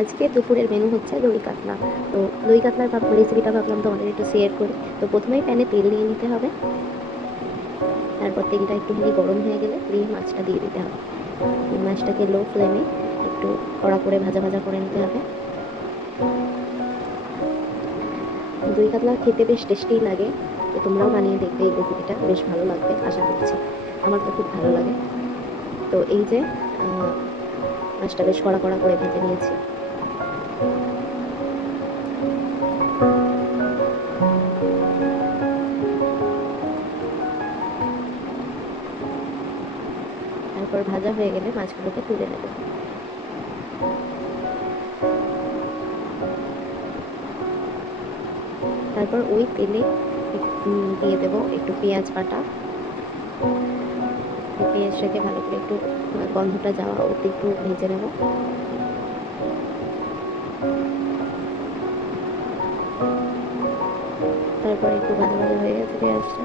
আজকে দুপুরের মেনু হচ্ছে দই কাতলা। তো দই কাতলার রেসিপিটা ভাবলাম তোমাদের একটু শেয়ার করি। তো প্রথমেই প্যানে তেল দিয়ে নিতে হবে, তারপর তেলটা একটুখানি গরম হয়ে গেলে দিয়ে মাছটা দিয়ে দিতে হবে। মাছটাকে লো ফ্লেমে একটু কড়া করে ভাজা ভাজা করে নিতে হবে। দই কাতলা খেতে বেশ টেস্টি লাগে, তো তোমরাও বানিয়ে দেখবে, এই রেসিপিটা বেশ ভালো লাগবে আশা করছি। আমার তো খুব ভালো লাগে। তো এই যে মাছটা বেশ কড়া কড়া করে ভেজে নিয়েছি। তারপর ভাজা হয়ে গেলে মাছগুলোকে তুলে নেব। তারপর ওই তেলে দিয়ে দেবো একটু পেঁয়াজ বাটা। পেঁয়াজটাকে ভালো করে একটু গন্ধটা যাওয়া অবধি একটু ভেজে নেব। তারপর একটু ভাজা ভাজা হয়ে গেছে পেঁয়াজটা,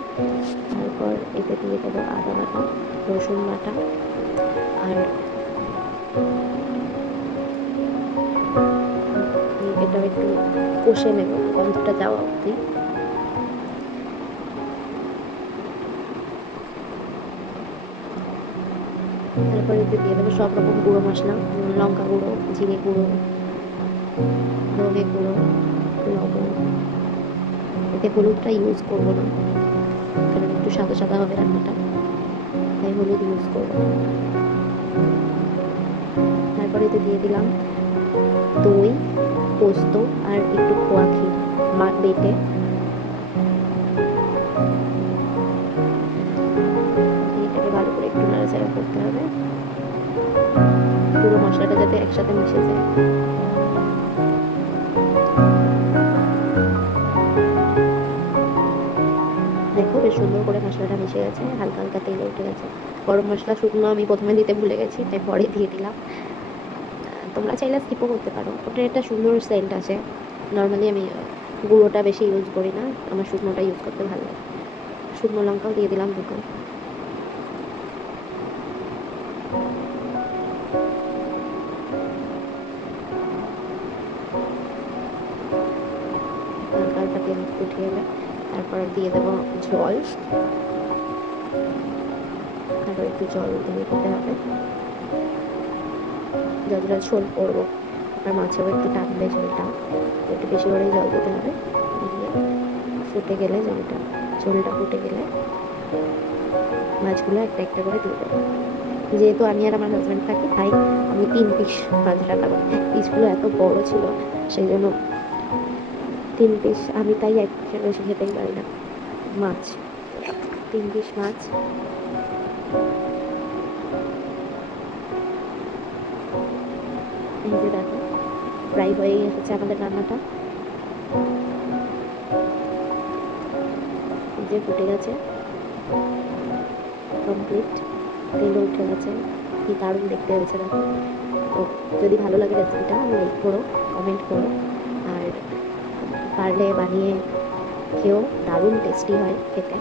তারপর এতে দিয়ে দেবো আদা বাটা, রসুন বাটা, আর এটাও একটু কষে নেব গন্ধটা যাওয়া অবধি। তারপর এতে দিয়ে দেবো সব রকম গুঁড়ো মশলা, লঙ্কা গুঁড়ো, জিরে গুঁড়ো, ধনে গুঁড়ো, লবণ। এতে হলুদটা ইউজ করবো না, কারণ একটু সাদা সাদা হবে রান্নাটা, তাই হলুদ ইউজ করবো। তারপরে এতে দিয়ে দিলাম দই, পোস্ত আর একটু খোয়া ক্ষীর বেটে। এটাকে ভালো করে একটু নাড়াচাড়া করতে হবে, পুরো মশলাটা যাতে একসাথে মিশে যায়। দেখো বেশ সুন্দর করে মশলাটা মিশে গেছে, হালকা হালকা তেল উঠে গেছে। গরম মশলা শুকনো আমি প্রথমে দিতে ভুলে গেছি, তাই পরে দিয়ে দিলাম। তোমরা চাইলে স্কিপও করতে পারো, ওটা একটা সুন্দর সেন্ট আছে। নর্মালি আমি গুঁড়োটা বেশি ইউজ করি না, আমার শুকনোটা ইউজ করতে ভালো লাগে। শুকনো লঙ্কাও দিয়ে দিলাম দুটো। হালকা হালকা তেল উঠে এলে তারপর দিয়ে দেবো জল, আরও একটু জল দিয়ে দিতে হবে, যতটা ঝোল করবো আর মাছেও একটু টানবে ঝোলটা, একটু বেশি করেই জল দিতে হবে। দিয়ে ফুটে গেলে ঝোলটা ফুটে গেলে মাছগুলো একটা একটা করে দিয়ে দেবো। যেহেতু আমি আর আমার হাজব্যান্ড থাকি, তাই আমি 3 পিস মাছ রান্না করি। পিসগুলো এত বড় ছিল, সেই জন্য 3 পিস, আমি তাই এক পিসের বেশি খেতেই পারি না মাছ। 3 পিস মাছ। এই যে দেখো প্রায় হয়ে এসেছে আমাদের রান্নাটা, এই যে ফুটে গেছে কমপ্লিট, তেলও উঠে গেছে, কি দারুণ দেখতে হয়েছে দেখো। তো যদি ভালো লাগে রেসিপিটা লাইক করো, কমেন্ট করো, আর পারলে বানিয়ে খেয়েও, দারুণ টেস্টি হয় খেতে।